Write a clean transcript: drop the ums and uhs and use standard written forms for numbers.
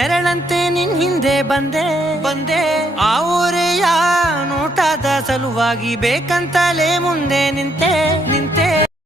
ನೆರಳಂತೆ ನಿನ್ ಹಿಂದೆ ಬಂದೆ ಆ ಊರೆಯ ನೋಟದ ಸಲುವಾಗಿ ಬೇಕಂತಲೇ ಮುಂದೆ ನಿಂತೆ